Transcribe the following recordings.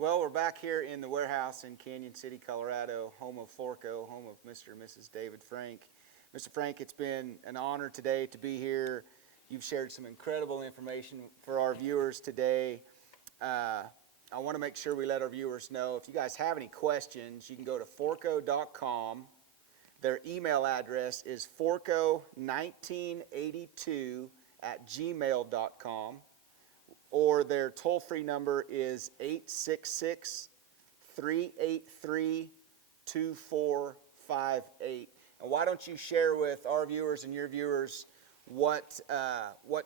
Well, we're back here in the warehouse in Canyon City, Colorado, home of Forco, home of Mr. and Mrs. David Frank. Mr. Frank, it's been an honor today to be here. You've shared some incredible information for our viewers today. I want to make sure we let our viewers know, if you guys have any questions, you can go to forco.com. Their email address is forco1982@gmail.com. Or their toll-free number is 866-383-2458. And why don't you share with our viewers and your viewers what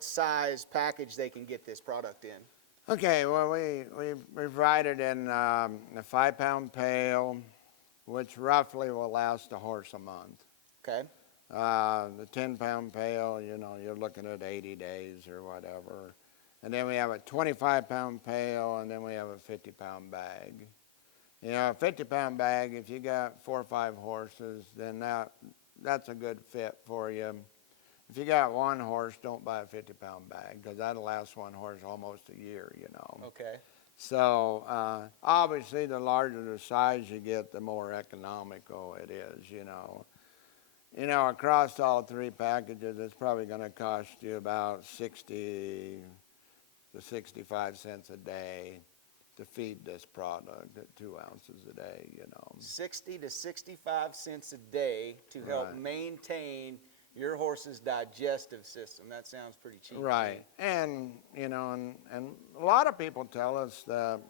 size package they can get this product in? Okay, well, we provide it in a 5-pound pail, which roughly will last a horse a month. Okay. The 10-pound pail, you know, you're looking at 80 days or whatever. And then we have a 25-pound pail, and then we have a 50-pound bag. You know, a 50-pound bag, if you got 4 or 5 horses, then that's a good fit for you. If you got 1 horse, don't buy a 50-pound bag, because that'll last 1 horse almost a year, you know. Okay. So obviously, the larger the size you get, the more economical it is, you know. You know, across all 3 packages, it's probably going to cost you about 60 to 65 cents a day to feed this product at 2 ounces a day, you know. 60 to 65 cents a day to help maintain your horse's digestive system. That sounds pretty cheap. Right. And, you know, and a lot of people tell us that,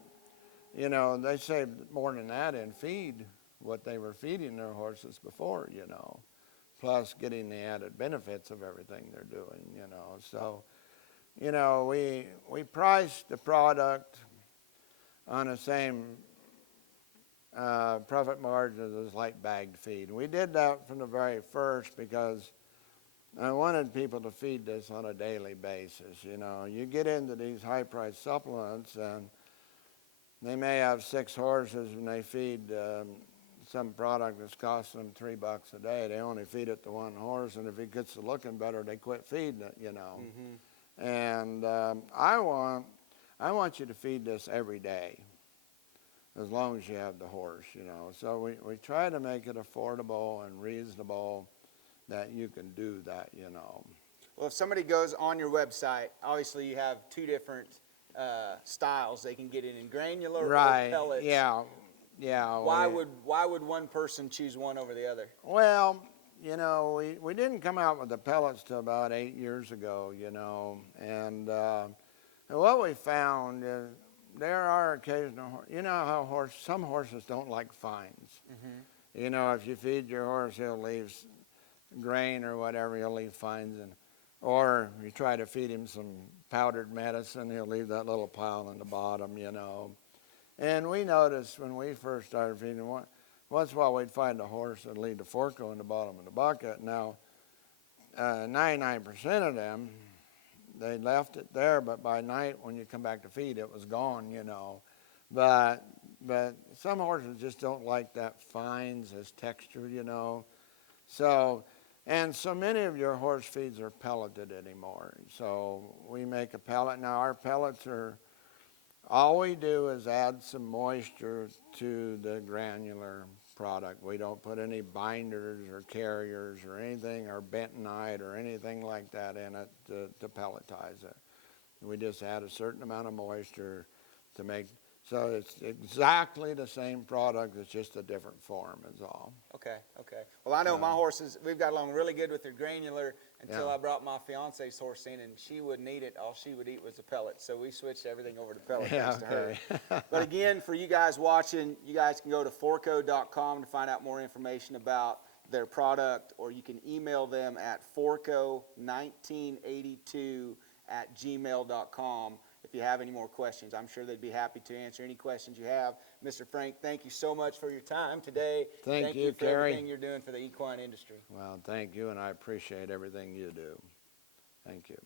you know, they save more than that in feed, what they were feeding their horses before, you know, plus getting the added benefits of everything they're doing, you know. So, you know, we price the product on the same profit margins as like bagged feed. We did that from the very first because I wanted people to feed this on a daily basis. You know, you get into these high-priced supplements, and they may have 6 horses, and they feed some product that's costing them $3 a day. They only feed it to 1 horse, and if it gets to looking better, they quit feeding it, you know. Mm-hmm. And I want you to feed this every day, as long as you have the horse, you know. So we try to make it affordable and reasonable that you can do that, you know. Well, if somebody goes on your website, obviously you have 2 different styles. They can get it in granular or pellets. Yeah. Why would one person choose one over the other? Well, you know, we didn't come out with the pellets till about 8 years ago, you know, and what we found is there are occasional, you know how some horses don't like fines. Mm-hmm. You know, if you feed your horse, he'll leave grain or whatever, he'll leave fines, or you try to feed him some powdered medicine, he'll leave that little pile in the bottom, you know. And we noticed when we first started feeding, once in a while we'd find a horse that leave the Forco in the bottom of the bucket. Now, 99% of them, they left it there, but by night when you come back to feed, it was gone, you know. But some horses just don't like that fines as texture, you know. So, and so many of your horse feeds are pelleted anymore. So we make a pellet. Now our pellets are, all we do is add some moisture to the granular product. We don't put any binders or carriers or anything, or bentonite or anything like that in it to pelletize it. We just add a certain amount of moisture to make, so it's exactly the same product, it's just a different form is all. Okay. Well, I know my horses, we've got along really good with their granular until I brought my fiance's horse in, and she wouldn't eat it. All she would eat was the pellet. So we switched everything over to pellet thanks to her. But again, for you guys watching, you guys can go to forco.com to find out more information about their product, or you can email them at forco1982@gmail.com. If you have any more questions, I'm sure they'd be happy to answer any questions you have. Mr. Frank, thank you so much for your time today. Thank you, for Kerry. everything you're doing for the equine industry. Well, thank you, and I appreciate everything you do. Thank you.